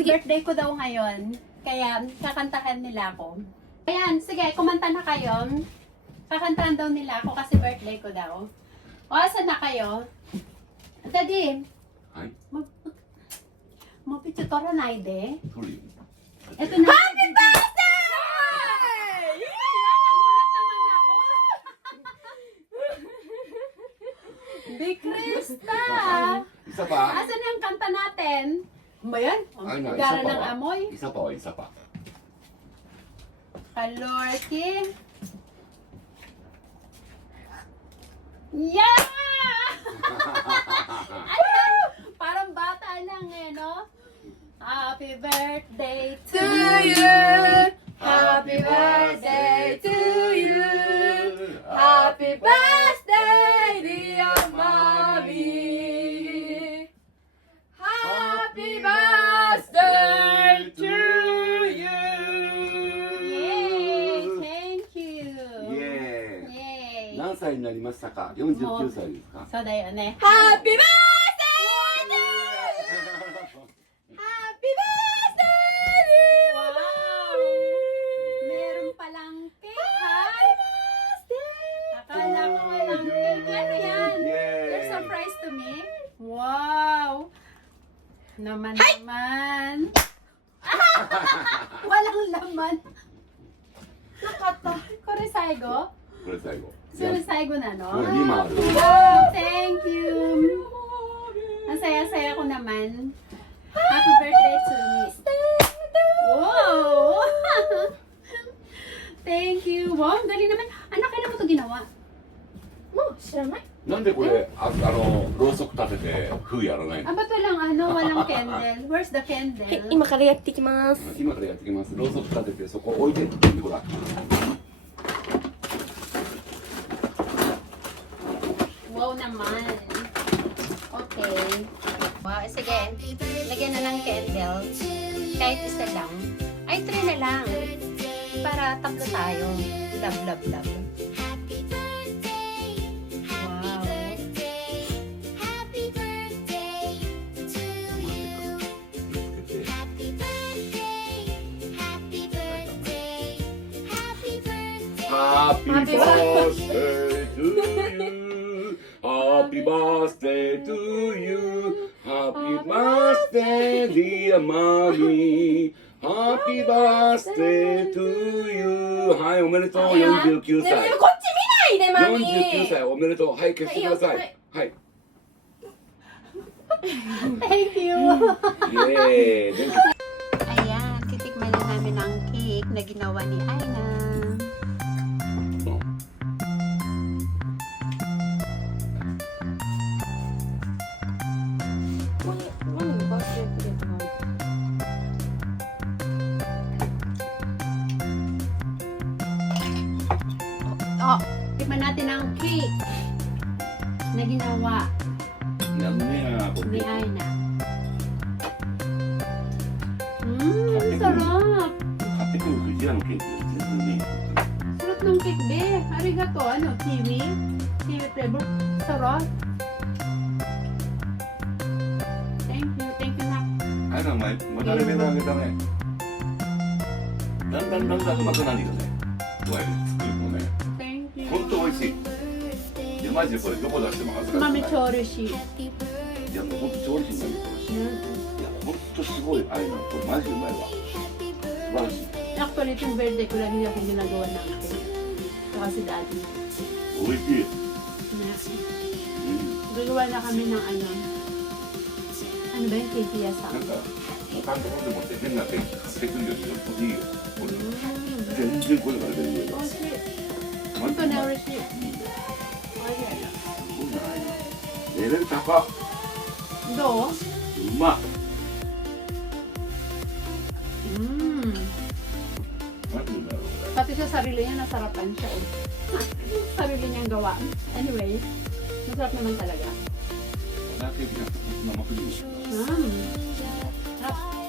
sige. Birthday ko daw ngayon. Kaya kakantahan nila ako. Ayan, sige, kumanta na kayo. Kakantahan daw nila ako kasi birthday ko daw. O, asan na kayo? Daddy, はい。 mapitutora na ide. 取るよ。 Ito na. Happy birthday! Ayan, nagulat naman ako. Big Krista! Isa pa. Asan yung kanta natin? Ba yan? Ay nga, Gara isa pa. ng amoy. Isa pa, isa pa. Kalorki. Yeah! Ayan! Parang bata lang eh, no? Happy birthday to you! Happy birthday to you! Happy birthday, dear mommy! Happy birthday to you! Yay! Thank you! イエーイ。 Yay! 何歳になりましたか？49歳ですか？ So, dayo na eh. Happy birthday! Happy birthday! Wow! Meron palang cake, ha? Happy birthday! Akala ko walang cake. Ano yan? Yay! There's a surprise to me. Wow! Naman. Walang laman. Nakata. Kore saigo? これ最後。 So, saigo na, no? Oh, lima. Wow! Thank you! Ang saya-saya ko naman. Happy birthday to me. Wow! Thank you. Wow, ang galing naman. Ano, kailan mo ito ginawa? Mo, 知らない？なんでこれ、ろうそく立てて、風やらないの Ah, ba't walang candle? Where's the candle? はい、今からやっていきます。今からやってきます。ろうそく立てて、そこ置いてってほら。 Wow naman. Okay. Wow, sige. Lagyan na ng candle. Kahit isa lang. Ay, 3 na lang. Para tatlo tayo. Love, love, love. Wow. Happy birthday to you. Happy birthday to you. Happy birthday, dear mommy. Happy birthday to you. はい、おめでとう。49歳。こっち見ないで、マミ49歳おめでとう。はい、消してください。はい。 Thank you. イエーイ。 Ayan, titikman na namin ang cake na ginawa ni Aina. Oh, tikman natin ang cake na ginawa なんねや、こ ni れ。 Aina. Sarap! 買ってくる藤屋のケーキより全然ね。 Sarap ng cake, be. Arigato, ano, kiwi? Kiwi flavor. Sarap. Thank you na. あれだ、お前、またレベル上げたね。だんだんうまくなるよね。こうやって作るとね。 Thank you. 本当美味しい。いや、マジでこれどこ出しても恥ずかしくない。 Mami Chorishi. いや、もう本当調理師になると美味しい。いや、本当すごい、あれなの、これマジでうまいわ。素晴らしい。 Actually, itong birthday ko lang yung ginagawa ng cake. Saka si Daddy. 美味しい。 Gagawa na kami ng ano. Ano ba yung cake yasa? なんか、他のところでもって変なケーキ買ってくるよりよっぽどいいよ。これ全然これがレベル上だ。 Ito na receipt. レベル高っ。 Do? うまっ。 マジでうまいわ、これ。 Pati sa sarili niya, nasarapan siya. Sarili niyang gawa. Anyway, masarap naman talaga. バターケーキなんて生クリーム。 Sarap.